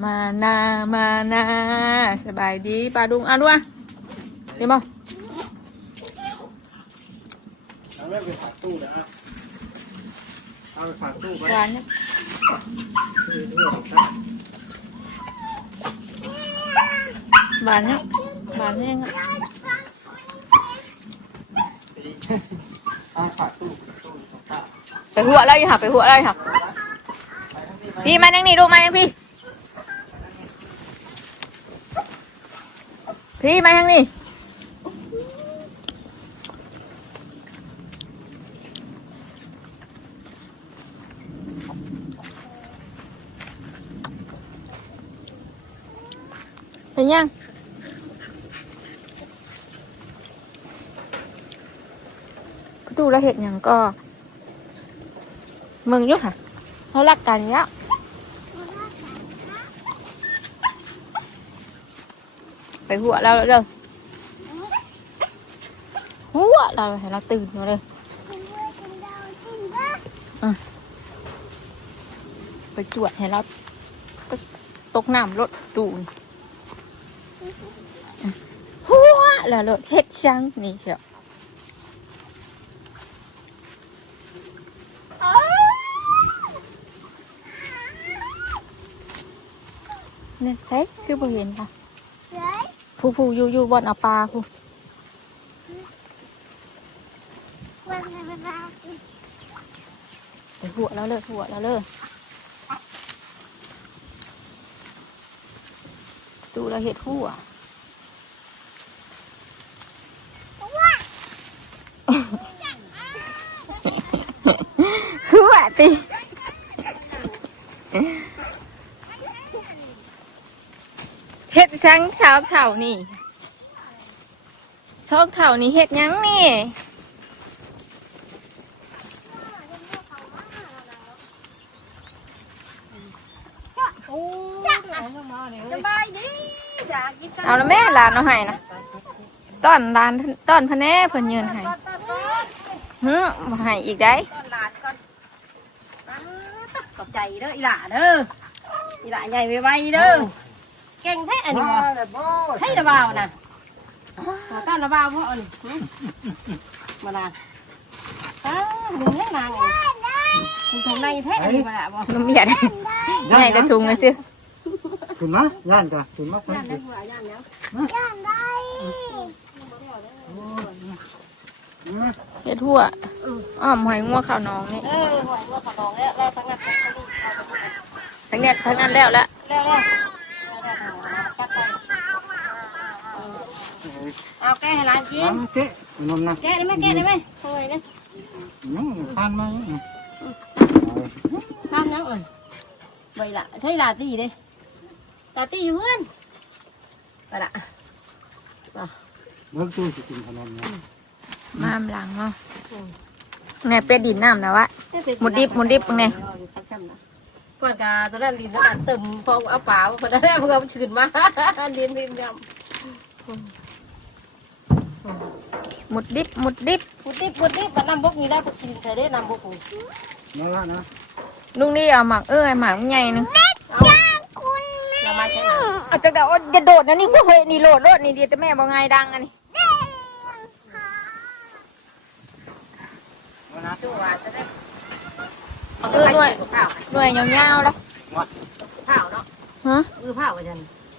มานามานาสบายดีปลาดุงอะด้วยเดี๋ยวมาเอาไปฝากตู้นะเอาไปฝากตู้ไว้านเนี่ยคือเรื่านเนี่ยหวานเนี่ยงอะเอาตู้ตู้ของข้ไปหัวแล้วอยู่หักไปหัวแล้วอยู่หักพี่มานั่งนี่ดูมานั่งพี่ พี่มาทางนี้เป็นยังประตูแลเห็ดยังก็มึงยุค่ะเขารักกันเราแล้วเด้อหัวเราให้เราตื่นมาเลย อะไปจวดให้เราตกตกน้ำรถตูนอะหัวแล้วเลยเฮ็ดช่างนี่เชียวเนี่ยใช่คือบ่เห็นค่ะ ผู้ผู้อยู่อยู่บอนเอาปลาผู้ไปหัวแล้วเลยหัวแล้วเลยตูเราเห็ดหัว หัวติเห็ด ช้างเช้าเถ่านี่ช่องเถ่านี่เห็ดหยังนี่สบายดีจ้ากินกันเอาแล้วแม่หลานเอาให้นะต้อนหลานต้อนพะแน่เพิ่นยืนให้ฮึบ่ให้อีกได้ก่อนหลานก่อนขอบใจเด้ออีหล่าเด้ออีหล่าใหญ่ไวๆเด้อ เก่งแท้อันนี้บ่มาเลยบ่ให้ระบาวน่ะมาต้านระบาวพ่ออันนี้หึมาลาอ้ามึงเล่นนางไงมึงทงในแท้อันนี้มาละบ่นมเบียดใหญ่แต่ถุงเลยสิขึ้นมาย่านจ้ะขึ้นมาขึ้นย่านได้มาหัวย่านแล้วเฮ็ดหัวอ้อมหอยงัวข้าวน้องนี่เออหอยวัวขาวดองแล้วแล้วทั้งนั้นทั้งนี้เอาไปทั้งเนี้ยทั้งนั้นแล้วละแล้วแล้วจับไป เอาแก้ให้ร้านกินน้ำเจ๊นมนะแก้ได้ไหมแก้ได้ไหมโอ้ยนะอืมทานมาอืมทำยังเอ่ยใบละใช่ลาตีเด้ลาตีอยู่เพื่อนไปละเบิ่งตู้สิกินขนมนะมามหลังเนาะเนี่ยเป็ดดินน้ำนะวะ หมดดิบหมดดิบเป็นไงก่อนกาตอนนั้นดินสะอาดตึมพอเอาเปล่าพอได้พวกเอาชืนมา ดินดินย หมดดิบหมดดิบำพุดดิบพุดดิบมันน้ำบกนี่ได้พุดชินใส่ได้น้ำบกกูนั่นละนะลุงนี่เอาหมักเอ้ยหมักใหญ่หนึงเอาเรามาใช้หนังเอาจากเดี๋ยวจะโดดนะนี่กูเฮ้ยนี่โหลดโลดนี่เดียวแต่แม่บอกไงดังอันนี้มานะดูว่าจะได้เออหน่วยข้าวหน่วยยาวๆเลยข้าวเนาะฮะมือข้าวกันจัน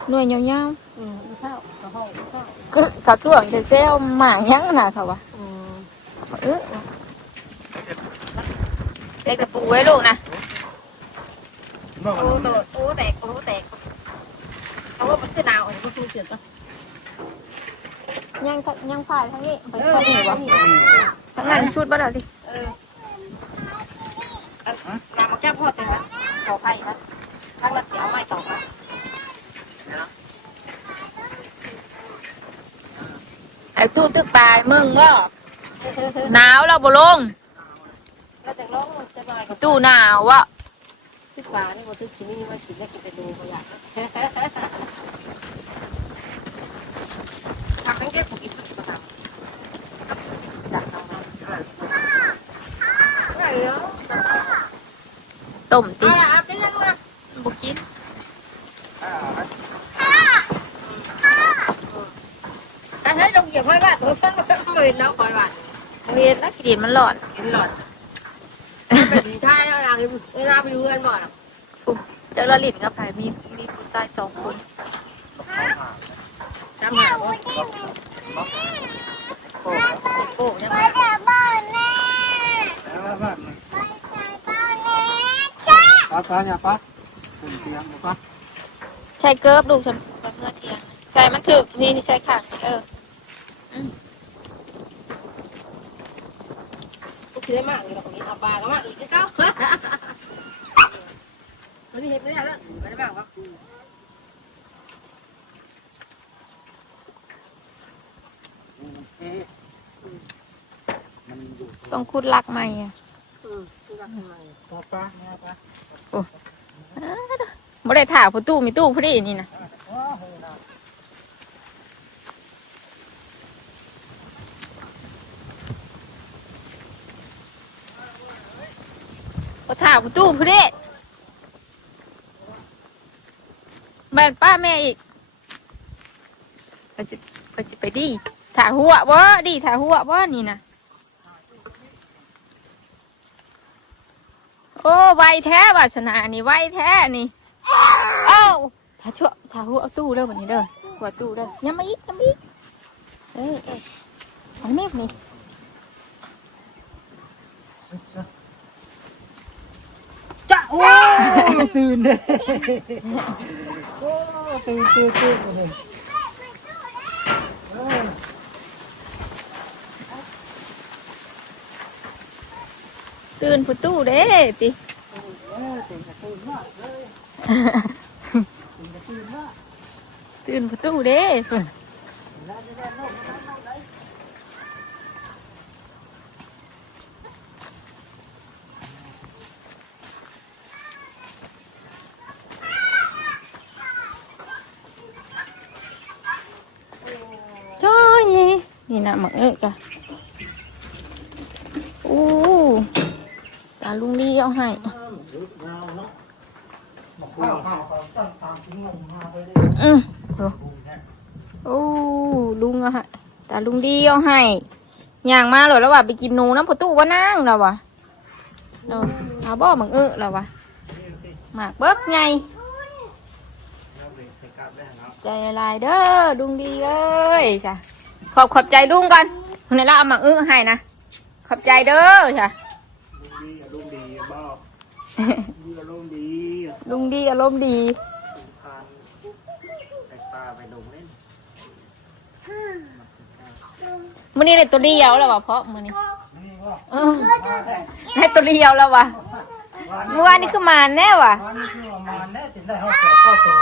หน่วยยาวอืมมือข้าวกระห้องข้าวๆก็เขาถ่วงเซลหมากยังนะเขาวะอืมเออเล็กตะปูไว้ลูกนะเมื่อโอ้วันโตโอ้แตกโอ้แตกเอาว่ามันคือหนาวอันนี้คือเสือกก็ยังยังฝ่ายทั้งนี้ไปเออทั้งนี้วะทั้งนั้นชุดบ้าแล้วดิเออน้ำมันแก้พ่อเต็มละขอไผ่ครับข้างละเสียวไม่ต่อครับ ไอ้ ตู้ตึกปลายมึงก็เธอเธอเธอหนาวเราบ่ลงแล้วแต่ร้องจะมากับตู้หนาววะทึกปลานี่บ่ทึกขี้นี่มากินได้กินแต่ดูเขาอยากทำตั้งแต่ผมอีกสุดก็ทำจับทำมาอะไรเนาะต้มติเอาละเอาไปเลยว่าบุกิน เห็นแล้วคอยว่าเรียนนักขีดมันหลอนเห็นหลอดเป็นสีท้ายแล้วนางเวลาไปดูกันบ่น่ะเจอละลินกับไผมีมีผู้ชายสองคนจำหาบ่โอ้ยังไงแล้วบ้านป้าป้าอย่าป้าคุณเตียงป้าใช้เกิบลูกฉันไปเมื่อเที่ยงใส่มันถึกนี่ที่ใช้ขังนี่เออ กูคิดได้มากเลยตรงนี้เอาปลาก็มากอีกเก้าวันนี้เห็นไม่ได้แล้วไม่ได้บ้างวะต้องคุดลักใหม่อะอืมคือรักทำไมป้าป้าเนี่ยป้าบ่ได้ถ่าผู้ตู้มีตู้พอดีนี่นะ ว้าวนะาผู้ตู้พอดีแม่นป้าแม่อีกไปสิไปสิไปดีถ่าหัวบ่ดีถ่าหัวบ่นี่นะโอ้ไวแท้วาสนานี่ไวแท้นี่เอ้าถ่าชั่วถ่าหัวเอาตู้เด้อวันนี้เด้อกวตู้เด้อยังมาอีกยังมาอีกเอ้ยเอ้ยอันนี้นี่ จ้า โอ้ตื่นเด้โอ้ตื่นตื่นตื่นเลยตื่นผู้ตู้เด้ติตื่นผู้ตู้เด้เพิ่นจ้อย นี่นะหมักเอ้ยกะอู้ตาลุงดีเอาให้ข้าวข้ยอืมโอ้โอ้ลุงเอาให้ตาลุงดีเอาให้ย่างมาเลยแล้วว่ะไปกินนูน้ำผู้ตู้ว่านั่งแล้วว่ะเออเอาบ่หมังเอ้อแล้วว่ะหมากเบิกไงใจลายเด้อลุงดีเอ้ยจ้ะ ขอบขอบใจลุงก่อนคนนี้เราเอาหมักเอ้อให้นะ ขอบใจเด้อจ้ะลุงดีลุงดีบ้าลุงดีลุงดีอารมณ์ดีทานแตกตาไปลงเล่นมื้อนี้ได้ตัวเดียวแล้วว่ะเพราะมื้อนี้นี่ว่าเออได้ตัวเดียวแล้วว่ะเมื่อวานนี้คือมานแน่ว่ะวันนี้คือประมาณนี้ถึงได้ห้องแตกเข้าตัว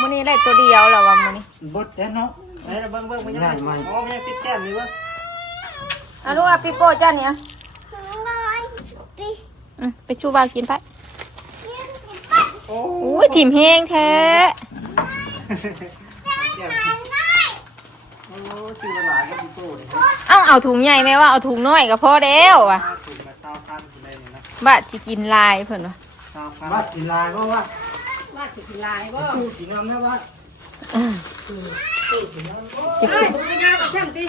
มื้อนี้ได้ตัวเดียวแล้วว่ะมื้อนี้บดแค่เนาะ ไหนเบิ้งเบิ้งมันยังไงอ๋อมันยังติดแก้มอยู่วะอะลูกอะปีโป้จ้าเนี่ยอืมไปชูบาวกินไปโอ้อุ้ยถิ่มแห้งแท้แก้มโอ้ชื่อหลานก็พี่โต้เนี่ยเอ้าเอาถุงใหญ่ไหมว่าเอาถุงน้อยก็พอแล้วว่ะถ้าถึงมาเศร้าพันถึงได้เนี่ยนะบาดสิกินลายเพิ่นว่ะเศร้าพันบ้านกินลายก็ว่าว่าสิกินลายบ่ตู้กินน้ำนะว่าสิเฮ้ยผม ไปงานกับแช่มสิ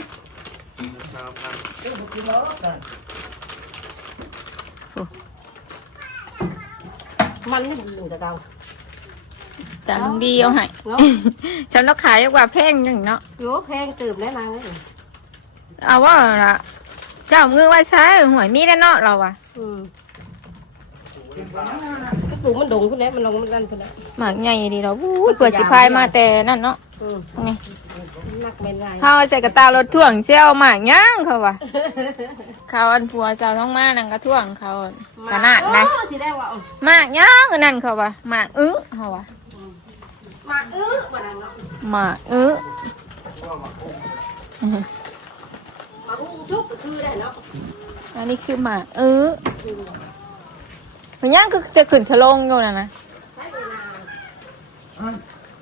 เศร้าพันตู้กินแล้วกันมันนี่หนึ่งแต่เก่าแต่ลุงดีเอาให้เนาะฉันเราขายกว่าแพงอย่างเนาะโยแพงตื่มแน่นางเลยเอาว่าละเจ้ามือไว้ใช้หวยมีได้เนาะเราอะอืมก็ป ลูกมันดงพุ่นแล้วมันลงมันนั่นพุ่นแล้วหมากใหญ่ดีเราอู้ยเปิดสิพายมาแต่นั่นเนาะอืมนี่นักเมนไงเขาใส่กระตารถถ่วงเชี่ยวหมากย่างเขาว่ะเขาอันผัวสาวท้องมานั่งกระถ่วงเขาขนาดนะโอ้สิได้ว่าหมากย่างอันนั่นเขาว่ะหมากอื้อเขาว่ะมาอื้อบ่ดังเนาะหมากอื้อมาอุ้งชุกก็คือได้เนาะอันนี้คือหมากอื้อ มันย่างคือจะขึ้นทะลงอยู่นะนะใช้เวลา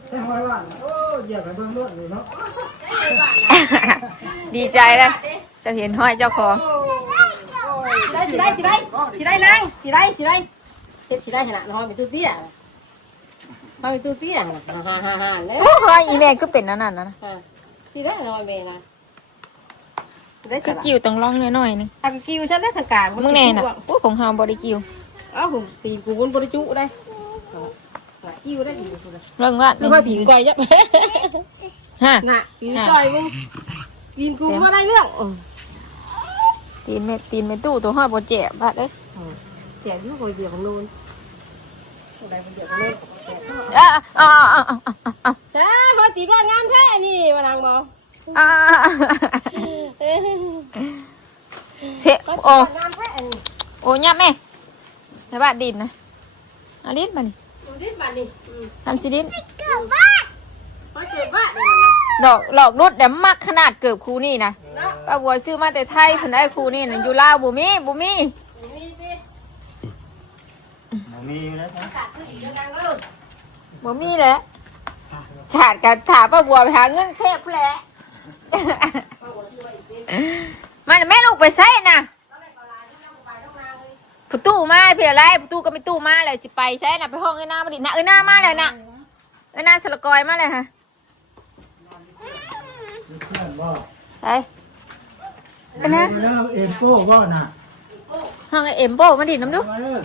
ใช่ไหมว่าโอ้เหยียบไปเบื้องลวดเลยเนาะดีใจเลยจะเห็นห้อยเจ้าของสิได้สิได้สิได้สิได้นางสิได้สิได้เฮ็ดสิได้ขนาดน้อยไปตู้เตี้ยน้อยไปตู้เตี้ยฮ่าฮ่าฮ่าแล้วโอ้ห้อยอีแม่ก็เป็นนั่นน่ะนะสิได้น้อยเมนะได้คืสิอกิ้วต้องลองหน่อยๆนึงทางกิ้วฉันได้ทางการมึงแน่น่ะโอ้ของเฮาบ่ได้กิ้ว เอ้าผมตีกูบนบริจุได้กิ้วได้ดีสุดเลยเรื่องว่าไม่ค่อยผิงก่อยยับฮะน่ะผิงก่อยมึงกินกูมาได้เรื่องตีนเม็ดตีนเม็ดตู้ตัวฮอดบ่เจ็บบาดเด้อเสียงลูกคอยเบียของนูนอะไรมันเบียของนูนอะอะอะอะอะจ้าพอตีว่างามแท้นี่มานางมองอะเอ้ยเสะพอตีโอ้ว่างามแท้นี่โอ้ยับแม่ ในบ้านดินนะเอาดินมานี่ดูดิบัดนี่ทำสิดินพอเจ็บว่าเนี่ยนะดอกหลอกรุดเดี๋ยวมักขนาดเกือบครูนี่นะเนาะป้าบัวซื้อมาแต่ไทยเพิ่นได้ครูนี่นะอยู่ลาวบ่มีบ่มีมีสิบ่มีอยู่แล้วนะกัดขึ้นอีกแล้วนางเออบ่มีแหละขาดกันถามป้าบัวไปหาเงินเทพแหละ มันแม่ลูกไปใส่น่ะ ผู้ตู้มาเพี่อะไรผู้ตู้ก็ไม่ตู้มาเลยสิไปใส่น่ะไปห้องเอ้นหน้ามาดิน่ะเอ้นหน้ามาเลยน่ะเอ้นหน้าสละกอยมาเลยฮะเพื่อนบ่ไปไปนะแล้วเอ็มโก้บ่น่ะห้องไอเอ็มโปมาดินน้ำดุมาเด้อ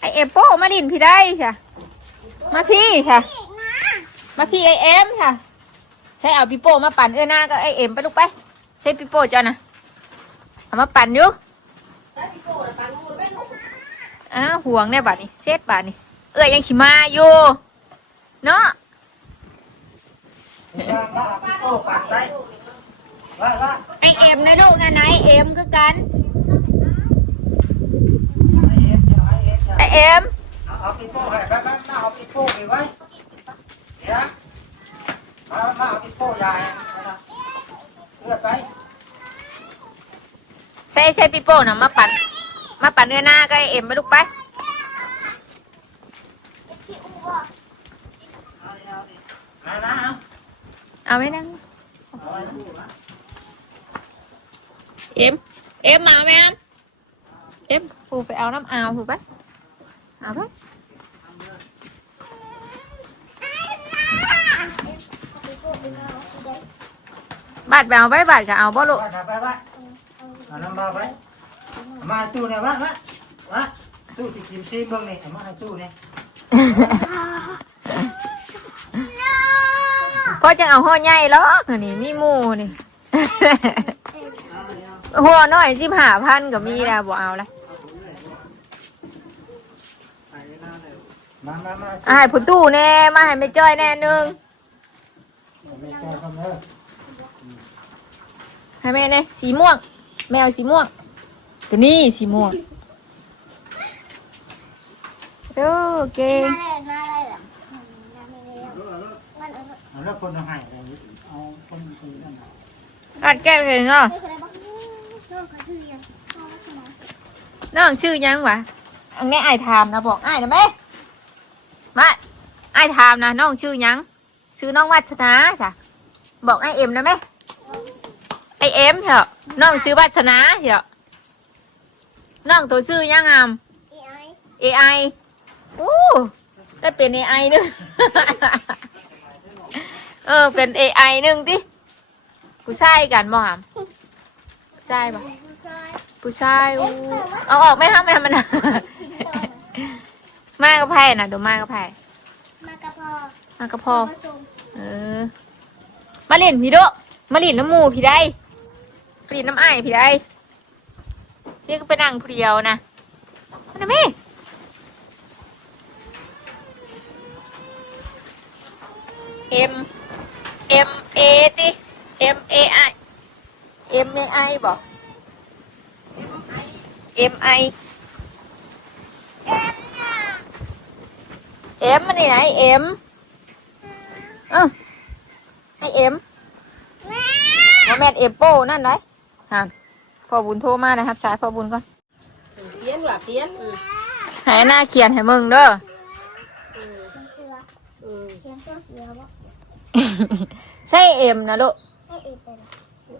ไอเอ็มโปมาดินพี่ได้ค่ะมาพี่ค่ะ มาพี่ไอเอ็มค่ะ ใช้เอาปีโป้มาปั่นเอ้อหน้าก็ไอเอ็มไปลูกไปใช้ปีโป้เจ้านะเอามาปั่นอยู่ อ้าห่วงเนี่ยบัดนี้เซตบัดนี้ เอ้ยยังชิมาอยู่ เนาะไอเอ็มนะลูกนะไหนเอ็มคือกันไอเอ็มเอาไอเอ็มไอเอ็มเอาเอาพี่โก้ให้ไปไปมาเอาพี่โก้ไปไว้เดี๋ยวมามาเอาพี่โก้ยายเลือดไปใช้ใช้ปีโป้นะมาปั่น มาปั่นเอ้อหน้าก็ไอเอ็มไปลูกไปเอาดิเอาดิมานะเอาเอาไหมนั่งเอาไว้นะเอ็มเอ็มมาไหมครับเอ็มผูไปเอาน้ำอาวผูไปเอาไปบาดไปเอาไปบาดก็เอาบ่ลูกไปไปไปเอาน้ำมาไปเอา มาตู้เนี่ยวะวะวะตู้สิกินซีเบิ่งนี่เอามาให้ตู้นี่พ่อจะเอาห่อใหญ่หรอกอันนี่มีหมูนี่ ห่อน้อยสิบห้าพันก็มีแล้วบ่เอาละมามามาอาให้ผู้ตู้แน่มาให้แม่จ้อยแน่หนึง ไม่แก้คำเด้อให้แม่แน่สีม่วง แมวสีม่วง ตัวนี้สีม่วงโอ้เก่งเอแล้วคนเอาให้เอาเอาคนซื้อนั่นอัดแก้วเห็นเนาะน้องชื่อยังวะอันนี้ไอ้ายถามนะบอกไอ้ายนะแม่มาไอ้ายถามนะน้องชื่อยังชื่อน้องวัฒนาจ้ะบอกไอ้เอ็มนะแม่ไอ้เอ็มเถอะน้องชื่อวัฒนาเถอะ น้องตัวชื่อยังงาม AI อู้ได้เป็น AI นึง เออเป็น AI นึงติผู้ชายกันบ่หามผู้ชายบ่ผู้ชายอู้เอาออกไม่ทำไม่ทำมันนะมากับไพ่นะเดี๋ยวมากับไพ่มากระพอมากับพ่อผสมเออมาเล่นพี่โดะมาเล่นน้ำหมูพี่ได้มาเล่นน้ำไอ้ายพี่ได้ นี่ก็ไปนั่งเพรียวนะมาหน่อยแม่ M M A ติ M A I M A I บอก M I M มันนี่ไหน M เออให้ M ว่าแม่น M โป้นั่นไหนฮะ พอบุญโทรมานะครับ สายพอบุญก่อนเตียนว่ะเตียนให้หน้าเขียนให้มึงเด้อ เสือเออเขียนตัวเสือบอกใส่ M นะลูกให้เอกเป็น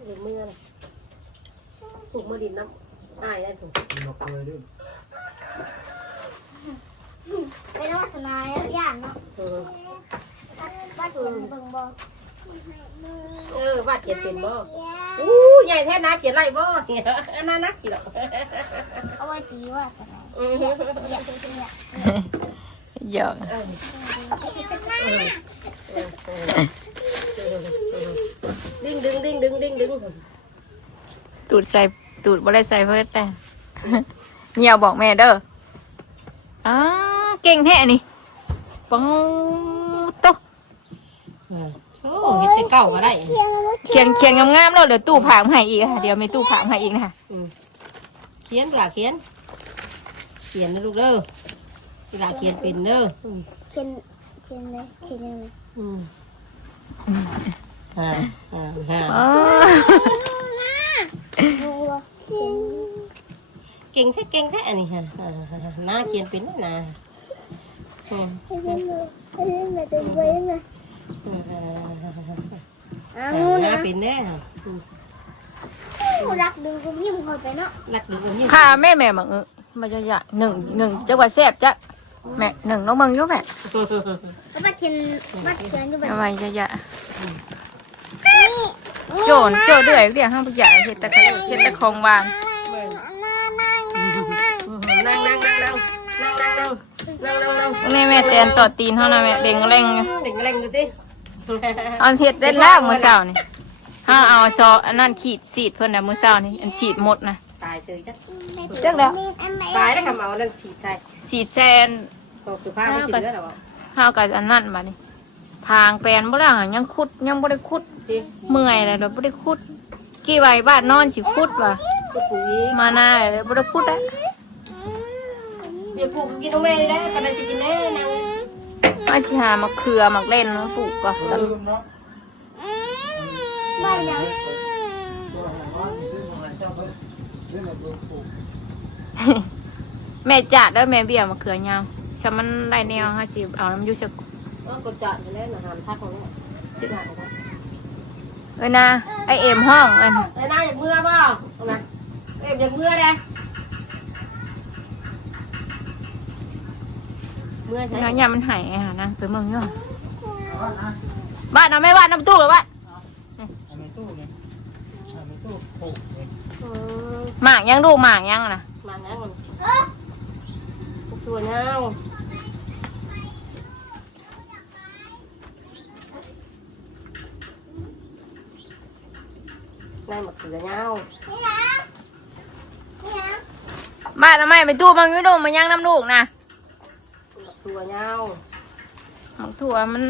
เด็กมือเลยถูกมือดินน้ำอ้ายได้ถูกบอกเลยด้วยเป็นวัฒนาแล้วอย่างเนาะเออว่าเขียนเบิ่งบอก เออวาดเขียนเป็นบ่อู้ใหญ่แท้นะเขียนไรบ่เนี่ยอันนั้นนักขีดหรอกเอาไว้ตีว่าสนามอืออยากเป็นเนี่ยหยอกดึงดึงดึงดึงดึงดึงตูดใส่ตูดบ่ได้ใส่เพิ่นแต่เหี่ยวบอกแม่เด้ออ้าเก่งแท้นี่ปังโตะ โอ้เห็ดแต่เก่าก็ได้เขียนเขียนงามๆแล้วเดี๋ยวตู้ผางให้อีกค่ะ เดี๋ยวมีตู้ผางให้อีกนะคะเขียนกระเขียน เขียนนะลูกเด้อเวลาเขียนเป็นเด้อเขียนเขียนไหมเขียนยังไงอืมอ่าอ่าอ่าอ๋อดูว่าเขียนเก่งแท้เก่งแท้อันนี้ฮะอ่าหน้าเขียนเป็นนะนะอืม ให้เล่นเลยให้เล่นเลยจะไว้เลยอ่า อ้าอ่าวหน้านะเป็นแน่อืมรักดึงกุมยิ้มคนไปเนาะรักหรือบ่ยิ้มพาแม่แม่บังเออมาจะอยากหนึ่งหนึ่งจังหวัดแซ่บจ้ะแม่หนึ่งน้องมึงอยู่แม่ก็มาเขียนมาเขียนอยู่แบบทำไมจะอยากโจนโจเดือยเรียกห้างผู้ใหญ่เฮ็ดแตะเฮ็ดแตะของวางนั่งนั่งนั่งนั่งนั่งนั่งนั่ง นั่งนั่งนั่งตรงนี้แม่เตียนต่อตีนเท่านั้นแม่เด้งเร่งอยู่เด็กเล่นดูดิเอาเฮ็ดได้แล้วมื้อเช้านี่ถ้าเอาซออันนั้นขีดสีดเพิ่นน่ะมื้อเช้านี่อันฉีดหมดนะตายเฉยจ้ะจักแล้วตายแล้วคำเอานั่นถีบใช่ฉีดแซนก็คือผ้ามันถีบแล้วหรอเฮากับอันนั้นบัดนี้ทางแปลนบ่ได้หายังขุดยังบ่ได้ขุดดิเมื่อยแล้วเดี๋ยวบ่ได้ขุด กี่ไว้บ้านนอนสิขุดว่ะกูปุ๋ยมาหน้าเลยบ่ได้ขุดแล้ว เบียกูก็กินเอาแม่นี่แหละกำลังจะกินแน่นางอาชิหามาเคือมาเล่นมาปลูกก็ตลบ้านยังแม่จัดแล้วแม่เบี้ยมาเขือยาวฉันมันได้แนวห้าสิบเอาน้ำยูชกุก็จัดแล้วนะหามท่าของแม่จัดเอ้ยนะไอเอ็มห้องเอ้ยนะเอ็มเมื่อบ่เอ็มอย่างเมื่อเลย มื่อใช่น้อยยามันหายไอ้ห่านะไปเมืองย่อบ้านเอาไม่บ้านน้ำตู้หรือวะอันนี้ตู้นี่อันนี้ตู้ปลูกนี่หมากยังดูหมากยังนะมาแล้วมันตัวเงาได้หมดตัวเงานี่นะนี่นะบ้านเอาไม่ไปตู้เมืองยูดูมายังน้ำลูกนะ ตัวเงาหมักถั่วมัน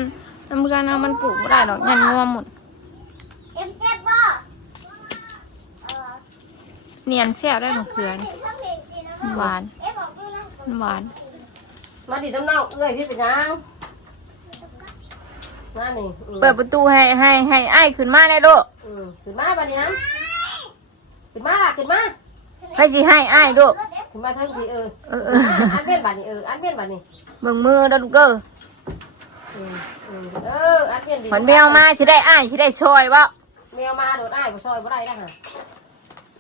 น้ำเกลือนะมันปลูกไม่ได้หรอกยันงัวหมดเอ็มเจ็บบ่เออเนียนแซ่บได้มะเขือนี่ถ้าเพลงสีนะมันหวานเอ็มบอกดูนะมันหวาน มาดิต้นเน่าเอ้ยพี่เป็นยังมาหนึ่งเปิดประตูให้ให้ให้ไอ้ายขึ้นมาได้ลูกอืมขึ้นมาบัดนี้นะขึ้นมาล่ะขึ้นมาให้สิให้ไอ้ายลูก ขึ้นมาทั้งทีเออเออเอออันเบี้ยนบัดนี้เอออันเบี้ยนบัดนี้เบิ่งมือเด้อลูกเด้ออืมอืมเอออันเบี้ยนดีเหมือนแมวมาสิได้อ้ายสิได้ช่วยบ่แมวมาโดดอ้ายบ่ช่วยบ่ได้แล้วค่ะ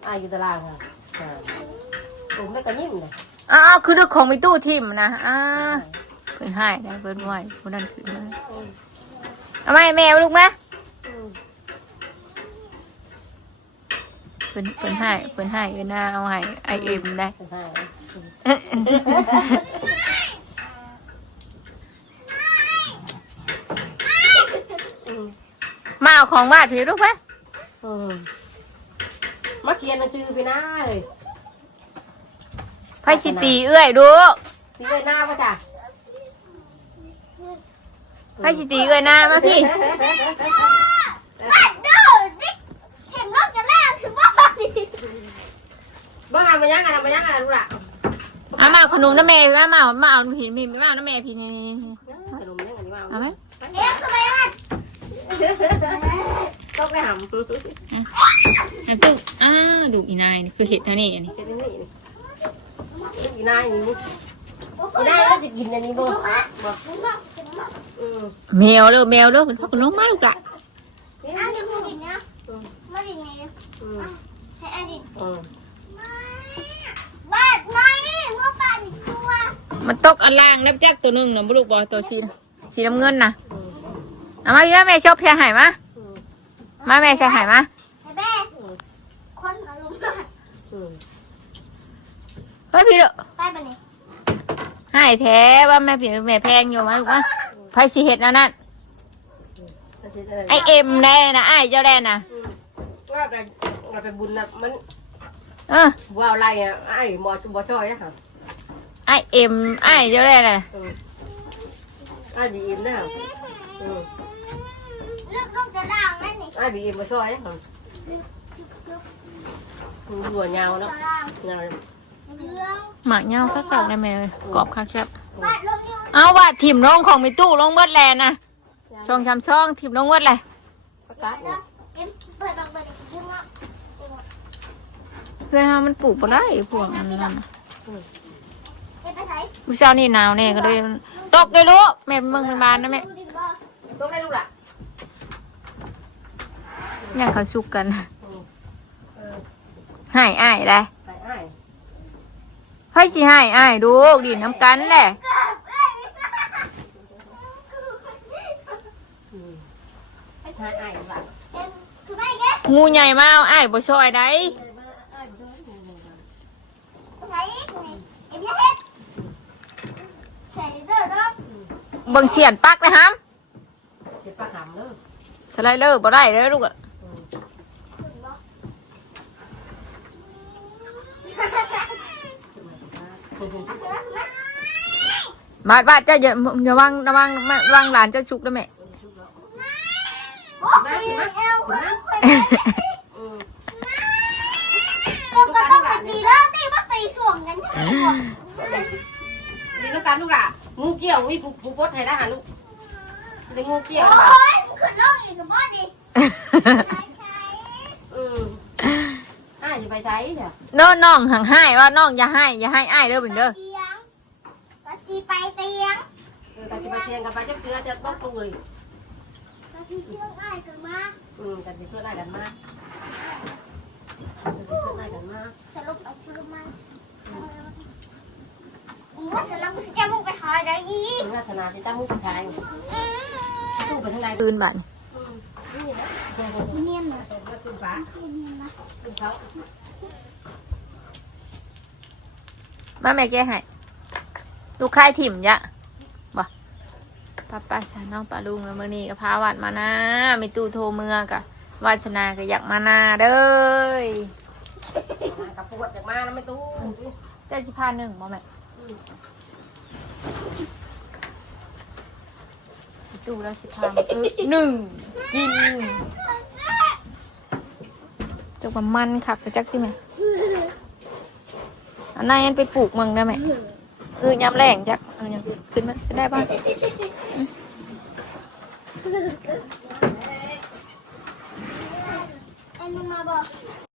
อ้ายอยู่ตารางค่ะอ่าผมได้กระนิ่มเลยอ้าวคือดึกของไปตู้ทิมนะอ้าเพิ่นให้ได้เพิ่นไหวผู้นั้นขึ้นมาเอาไหมแมวลูกมะ อืม เพิ่นเพิ่นให้เพิ่นให้เอิ้นหน้าเอาให้ไอเอ็มได้ มาเอาของบ้านพี่ลูกมะอืมมาเขียนหนังสือไปหน้าเลยไผสิตีเอื้อยดูสีไปหน้าป่ะจ้ะไผสิตีเอื้อยหน้ามาพี่ ดูดิเข็มนกจะแรกถึงบ้านนี่ บ้างมายังไงมายังไงลูกล่ะเอามาเอาขนมน้ำแม่มามาเอามาเอาพี่พี่มาเอาน้ำแม่พี่นี่นี่นี่ขนมยังไงมาเอาไหมเอ็มทำไมมันต้องไปหำอะตึ้งอ้าวดูอีนายนี่คือเห็ดนะนี่อันนี้เจ็ดนี่อีนายนี่อีนายก็จะกินอันนี้บ่แมวเด้อแมวเด้อเพิ่นพักกันลงมาลูกละอันนี้คือดินนะมาดินไงอืมใช้อันดิน อืม บ้านไม่เมื่อบ้านอีกตัว มันตกอันล่างนับจักตัวหนึงนะบ่ลูกบ่ตัวสีสีน้ำเงินนะเอามาพี่ว่าแม่ชอบเพียหายมาอมาแม่ใส่หายมาไอ้แม่คนอารมณ์ร้อนอืมเฮ้ยพี่เด้อไปปะนี่หายแท้ว่าแม่พี่แม่แพงอยู่มาลูกวะไผสิเฮ็ดอันนั้นแล้วสิะรไอเอ็มแน่นะไอ้ายเจ้าแน่นะอืมว่าไปว่าไปบุญนะมัน เออ ว่าวอะไรอะไอ้หมอบ่ช่วยนะคะ ไอเอ็มไอ้ายเจ้าแน่น่ะอืมไอ้บีเอ็มนะคะอืมเลือกลูกจะด่างไหมนี่ไอ้บีเอ็มบ่ช่วยนะคะมันหัวยาวจะเนาะด่างยาวเรื่องหมากเหงาคักจักได้แม่เอ้ยกรอบคักจับวาดลงนิ้วเอาว่าถิ่มลงของมีตู้ลงเบิดแลนะช่องชำช่องถิ่มลงเบิดเลยประกาศเด้อเอ็มเปิดลองเปิดดึงอะเพื่อนเฮามันปลูกบ่ได้พวกนั้นน่ะเอ็ มไปใส่มื้อเช้านี่หนาวแน่ก็เลยตกเลยลูกแม่ไปเมืองเป็นบ้านนะแม่ดูดิบ่ต้องได้ลูกล่ะยังเขาสุกกันเออหายอ้ายได้ไปไอ้เฮ้ยสิหายอ้ายดูดินน้ำกันแหละอืมให้ชายไอ้ลูกล่ะเอ็มคือไม่แกงูใหญ่มาเอาอ้ายบ่ช่วยได้ ใส่นี่เอ็มอย่าเฮ็ดใส่เด้อเด้อ เบิ่งเสียนปักนะฮัมเจ็บปากหำเด้อสไลเดอร์บ่ได้เด้อลูกอะบาดบาดเจ้าอย่าอย่าวางระวังระวังหลานเจ้าสุกนะแม่ยเอวก็ต้องไปอืมลูกก็ต้องไปตีแล้วตีมาตีส่วงกัน นี่ลูกการลูกล่ะงู เกี่ยววิผูผูปดให้ได้หาลูกเดี๋ยวงูเกี่ยวโอ้ลูกล่ะยขึ้นลงอีกกับบ่ดิอืมอ้ายจะไปใช้เนี่ยโน้น้องหังให้ว่าน้องอย่าให้อย่าให้อ้ายเด้อเป็นเด้อเตียงปฏิไปเตียงเออการจะไปเทียงกับไปจะเกลือจะตกลงเลยปฏิเที่ยวง่ายกันมากอืมกันจะเพื่อได้กันมากกันจะเพื่อได้กันมากสรุปเอาสรุปมา ว่าฉันรักฉันจะมุ่งไปหาได้อีถึงราชนาจะจ้างมุกชายตู้ไปทางใดตื่นบัดนี่นะเดินเนียนนะมาตู้ฟ้าตู้เขามาแม่แก้ให้ลูกค่ายถิ่มยะบ่ป้าป้าสาน้องป้าลุงกับมื้อนี้ก็พาวัดมานะมีตู้โทรเมืองกะวาชนาก็อยากมานาเด้อกับปวดจากมาแล้วไม่ตู้เจ้าสิพาหนึ่งบ่แม่มี ดูแล้วสิพามาคือหนึ่งกินจักว่ามันค่ะไปจักติไหมอันนายันไปปลูกเมืองได้ไหมเออยำแรงจักเออยำขึ้นมันได้บ้างอันนี้มาบอก